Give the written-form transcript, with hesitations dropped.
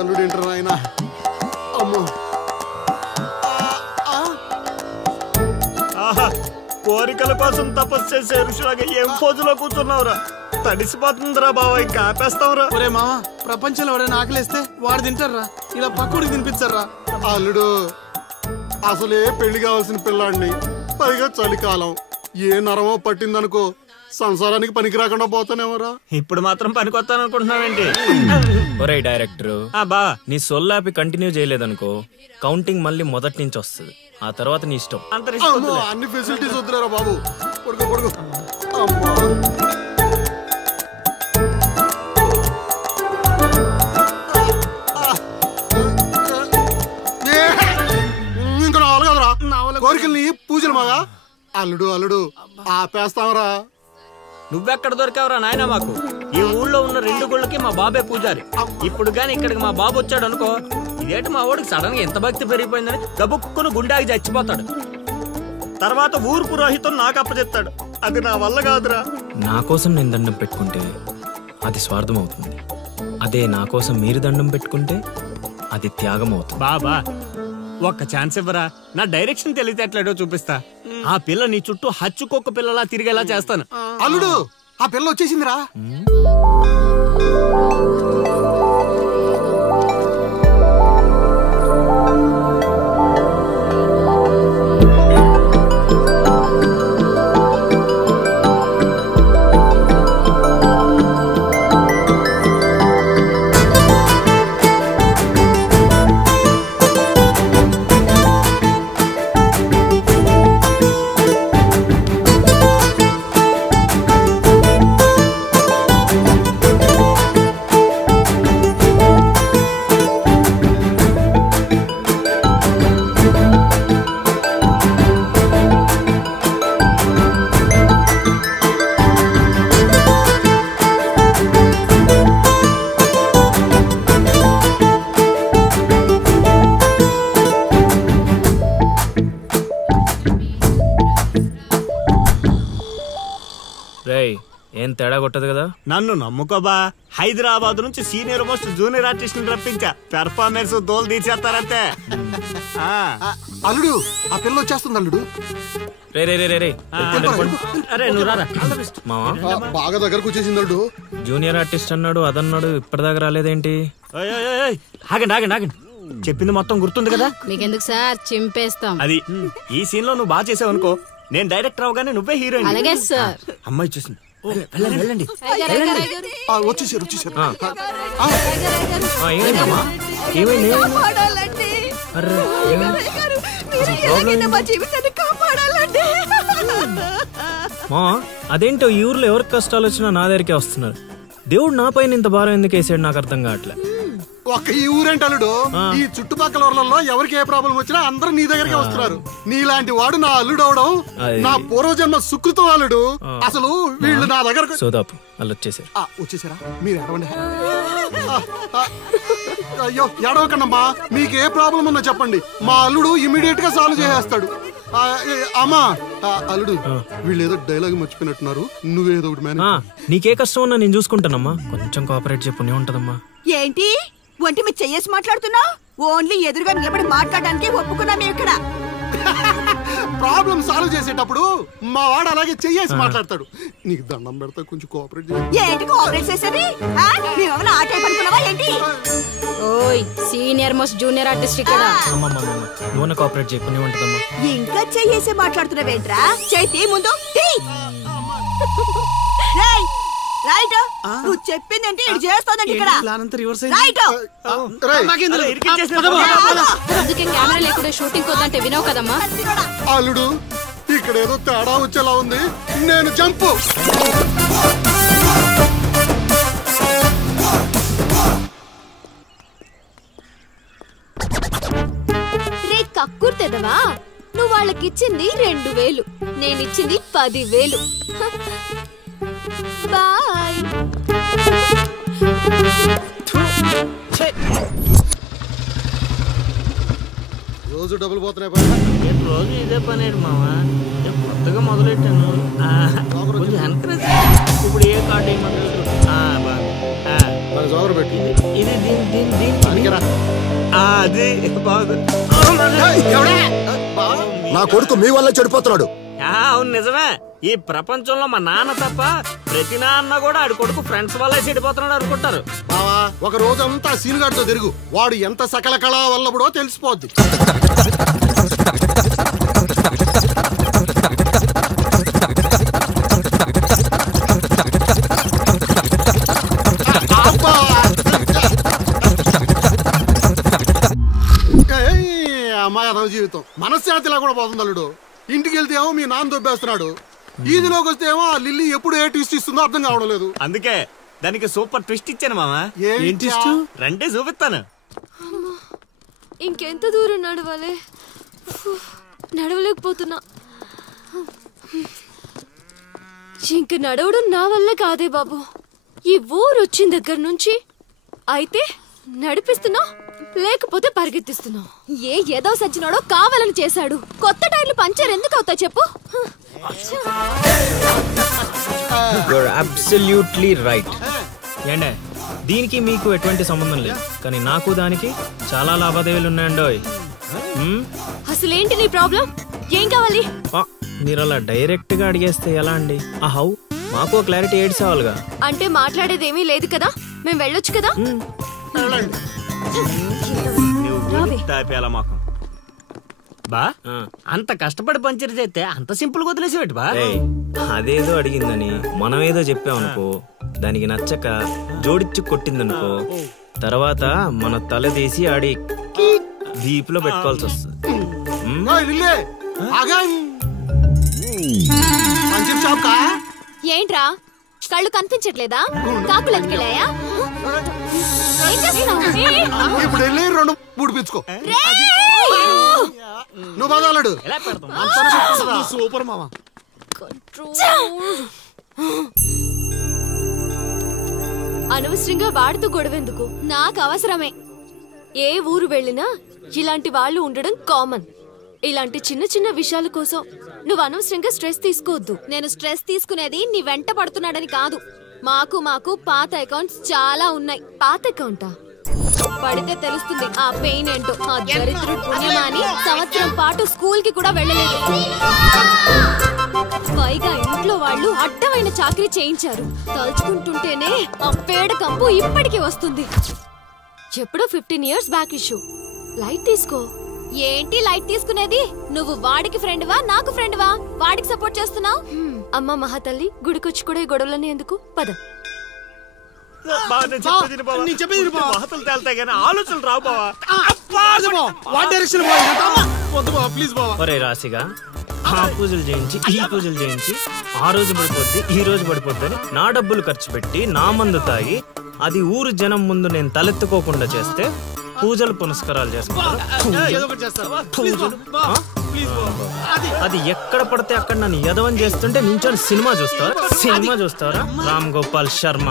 అల్లుడు ఏంటారు ఆయన. అమ్మో కోరికల కోసం తపస్సు చేసే ఋషులాగా ఏం పోజులో కూర్చున్నావురా? తడిసిపోతుందిరా బావ, ఇంకా ఆపేస్తావురా. ఒరే మామ, ప్రపంచంలో ఎవరైనా ఆకలిస్తే వాడు తింటారా, ఇలా పక్కడికి తినిపించారా? అల్లుడు అసలే పెళ్లి కావాల్సిన పిల్లాడిని, పైగా చలికాలం, ఏ నరమో పట్టిందనుకో సంసారానికి పనికి రాకుండా పోతానేమోరా. ఇప్పుడు మాత్రం పనికొస్తాను అనుకుంటున్నావేంటి? ఒరే డైరెక్టర్, బా నీ సొల్లాపి కంటిన్యూ చేయలేదనుకో కౌంటింగ్ మళ్ళీ మొదటి నుంచి వస్తుంది. ఆ తర్వాత నీ ఇష్టం. అన్ని ఫెసిలిటీస్ వద్దురా బాబు. కొడుకు కొడుకు ఇంకా రావాలి కదరా కోరికల్ని పూజలు మాగా. అల్లుడు అల్లుడు ఆపేస్తావరా. నువ్వెక్కడ దొరికావురా నాయన? మాకు ఈ ఊళ్ళో ఉన్న 2 గుళ్ళకి మా బాబే పూజారి. ఇప్పుడు గాని ఇక్కడికి మా బాబు వచ్చాడు అనుకో, ఇదేంటి మా వాడికి సడన్ గా ఎంత భక్తి పెరిగిపోయిందని గబుక్కును గుండాకి చచ్చిపోతాడు. తర్వాత ఊరు పురోహితం నాకు అప్పచెప్తాడు. అది నా వల్ల కాదురా. నా కోసం నేను దండం పెట్టుకుంటే అది స్వార్థం అవుతుంది. అదే నా కోసం మీరు దండం పెట్టుకుంటే అది త్యాగం అవుతుంది. బాబా ఒక్క ఛాన్స్ ఇవ్వరా, నా డైరెక్షన్ తెలియటట్లేడో చూపిస్తా. ఆ పిల్ల నీ చుట్టూ హచ్చుకొక్క పిల్లలా తిరిగేలా చేస్తాను. అల్లుడు ఆ పిల్ల వచ్చేసిందిరా. ఏం తేడా కొట్టదు కదా? నన్ను నమ్ముకోబా. హైదరాబాద్ నుంచి సీనియర్ మోస్ట్ జూనియర్ ఆర్టిస్ట్ రప్పించా. పెర్ఫార్మెన్స్ దోలు తీసేస్తారంతే. అల్లుడు ఆ పిల్ల వచ్చేస్తుంది అల్లుడు. బాగా దగ్గరకు వచ్చేసింది అల్లుడు. జూనియర్ ఆర్టిస్ట్ అన్నాడు, అదన్నాడు, ఇప్పటిదాకా రాలేదేంటి? ఆగండి ఆగండి ఆగండి, చెప్పింది మొత్తం గుర్తుంది కదా? మీకెందుకు సార్, చింపేస్తాం. అది ఈ సీన్ లో నువ్వు బాగా చేసావు అనుకో, నేను డైరెక్టర్ అవగానే నువ్వే హీరోయిన్. అలాగే సార్. అమ్మాయి చూసింది. వెళ్ళండి. వచ్చేసారు వచ్చేసారు. అదేంటో ఈ ఊర్లో ఎవరికి కష్టాలు వచ్చినా నా దగ్గరికే వస్తున్నారు. దేవుడు నా పైన ఇంత భారం ఎందుకు వేసాడు నాకు అర్థం కావట్లే. ఒక్క ఈ ఊరేంటి అల్లుడు, ఈ చుట్టుపక్కల ఊర్లలో ఎవరికి ఏ ప్రాబ్లం వచ్చినా అందరూ నీ దగ్గరికి వస్తున్నారు. నీలాంటి వాడు నా అల్లుడు అవడం నా పూర్వజన్మ సుకృతం అల్లుడు. అసలు వీళ్ళు నా దగ్గర సోదాపు వాళ్ళు వచ్చేసారు. వచ్చేసారా? మీరు ఎడవండి. అయ్యో ఎడవకండమ్మా, మీకు ఏ ప్రాబ్లం ఉన్నా చెప్పండి, మా అల్లుడు ఇమీడియట్ గా సాల్వ్ చేసేస్తాడు. అమ్మా అల్లుడు, వీళ్ళు ఏదో డైలాగ్ మర్చిపోయినట్టున్నారు, నువ్వేదో ఒకటి మేనేజ్. నీకే కష్టం ఉన్నా నేను చూసుకుంటానమ్మా, కొంచెం కోఆపరేట్ చెప్పు ఉంటదమ్మా. ఏంటి ఒంటి మీద చెయ్యేసి మాట్లాడుతున్నా? ఓన్లీ ఎదురుగా నిలబడి మాట్లాడడానికి ఒప్పుకున్నాం ఇక్కడ. ప్రాబ్లం సాల్వ్ చేసేటప్పుడు మా వాడు అలాగే చెయ్యేసి మాట్లాడతాడు. నీకు దండం పెడతా, కొంచెం కోఆపరేట్ చేయి. ఏంటి కోఆపరేట్ చేసేది? మేమేమైనా ఆట అనుకున్నావా ఏంటి? ఓయ్ సీనియర్ మోస్ట్ జూనియర్ ఆర్టిస్ట్ ఇక్కడ. నువ్వు కోఆపరేట్ చెప్పు ఉంటదమ్మా. ఇంకా చెయ్యేసి మాట్లాడుతున్నావేంట్రా? చేతి ముందు రైట్. నువ్వు చెప్పిందంటే ఇది చేస్తానండి ఇక్కడ. రైట్. అందుకే కెమెరా లేకుండా షూటింగ్ వద్దంటే వినవు కదమ్మా. అల్లుడు ఇక్కడ ఏదో తేడా వచ్చేలా ఉంది, నేను జంపు. రే కక్కుర్తెదవా, నువ్వు వాళ్ళకిచ్చింది 2000, నేనిచ్చింది 10,000. బాయ్. రోజు డబ్బులు పోతున్నాయి. రోజు ఇదే పని మావా, కొత్తగా మొదలెట్టాను. ఇప్పుడు ఏ కార్డు పెట్టి ఇది బాగు నా కొడుకు మీ వల్ల చెడిపోతున్నాడు. అవును నిజమే. ఈ ప్రపంచంలో మా నాన్న తప్ప ప్రతి నాన్న కూడా ఆడి కొడుకు ఫ్రెండ్స్ వల్లే చెడిపోతున్నాడు అనుకుంటారు. బావా ఒక రోజంతా సీనుగాడితో తిరుగు, వాడు ఎంత సకల కళా వల్లబడో తెలిసిపోద్ది. అమ్మాయి జీవితం మనశ్శాంతిలా కూడా పోతుంది అల్లుడు. ఇంటికి వెళ్తే ఏమో మీ నాన్న దొబ్బేస్తున్నాడు, ఈదిలోకి వస్తే ఏమో ఆ లిల్లీ ఎప్పుడు ఏ ట్విస్ట్ ఇస్తుందో అర్థం కావడం లేదు. అందుకే దానికి సూపర్ ట్విస్ట్ ఇచ్చాను మామా. రండి చూపిస్తాను. ఇంకెంత దూరం నడవాలి? నడవలేకపోతున్నా. ఇంక నడవడం నా వల్ల కాదే బాబు. ఈ ఊరు వచ్చిన దగ్గర నుంచి అయితే నడిపిస్తున్నా, లేకపోతే పరిగెత్తిస్తున్నా. ఏదో సచ్చినాడో కావాలని చేశాడు. కొత్త టైర్లు పంచర్ ఎందుకు అవుతా చెప్పు. Absolutely right. ఏండే దీనికి మీకు ఎటువంటి సంబంధం లేదు, కానీ నాకు దానికి చాలా లావాదేవీలు ఉన్నాయండోయ్. అసలేంటి నీ ప్రాబ్లం? ఏం కావాలి? మీరు అలా డైరెక్ట్ గా అడిగేస్తే ఎలా అండి? హౌ మాకు క్లారిటీ ఏడ్చావాలిగా. అంటే మాట్లాడేదేమీ లేదు కదా, మేము వెళ్ళొచ్చు కదా. మాకు బా అంత కష్టపడి పంచర్ చేస్తే అంత సింపుల్ గా వదిలేసేవాటి బా. అదేదో అడిగిందని మనం ఏదో చెప్పామనుకో, దానికి నచ్చక జోడిచ్చి కొట్టిందనుకో, తర్వాత మన తల తీసి ఆడి దీపులో పెట్టుకోవాల్సి వస్తుంది. ఏంట్రా కళ్ళు కనిపించట్లేదా? కాకులు ఎత్తుకెళ్ళాయా? ఇప్పుడు వెళ్ళి 2 పుడిపించుకో. నువ్వు బాగాలడు సూపర్ మామ. అనవసరంగా వాడితో గొడవెందుకు? నాకు అవసరమే. ఏ ఊరు వెళ్ళినా ఇలాంటి వాళ్ళు ఉండడం కామన్. ఇలాంటి చిన్న చిన్న విషయాల కోసం నువ్వు అనవసరంగా స్ట్రెస్ తీసుకోవద్దు. నేను స్ట్రెస్ తీసుకునేది నీ వెంట పడుతున్నాడని కాదు. మాకు పాత అకౌంట్స్ చాలా ఉన్నాయి. పాత అకౌంటా? పడితే తెలుస్తుంది ఆ పెయిన్ ఏంటో. ఆ దరిద్రుడు పుణ్యమాని సంవత్సరం పాటు స్కూల్ కి కూడా వెళ్ళలేదు. పైగా ఇంట్లో వాళ్ళు అడ్డమైన చాకరీ చేయించారు. తలుచుకుంటుంటేనే ఆ పేడ కంపు ఇప్పటికీ వస్తుంది. ఎప్పుడో 15 years బ్యాక్ ఇష్యూ. లైట్ తీసుకో. ఏంటి లైట్ తీసుకునేది? నువ్వు వాడికి ఫ్రెండ్వా నాకు ఫ్రెండ్వా? వాడికి సపోర్ట్ చేస్తున్నావు? అమ్మ మహాతల్లి గుడికొచ్చి కూడా ఈ గొడవలని ఎందుకు? పద. ఆలోచనలు రావు బావా. ఒరే రాశిగా ఆ పూజలు చేయించి ఈ పూజలు చేయించి ఆ రోజు పడిపోద్ది ఈ రోజు పడిపోద్ది అని నా డబ్బులు ఖర్చు పెట్టి నా మందు తాగి అది ఊరు జనం ముందు నేను తలెత్తుకోకుండా చేస్తే పూజలు పునస్కారాలు చేసుకుంటారు. అది ఎక్కడ పడితే అక్కడ నన్ను యదవం చేస్తుంటే నించొని సినిమా చూస్తారా? రామ్ గోపాల్ శర్మ.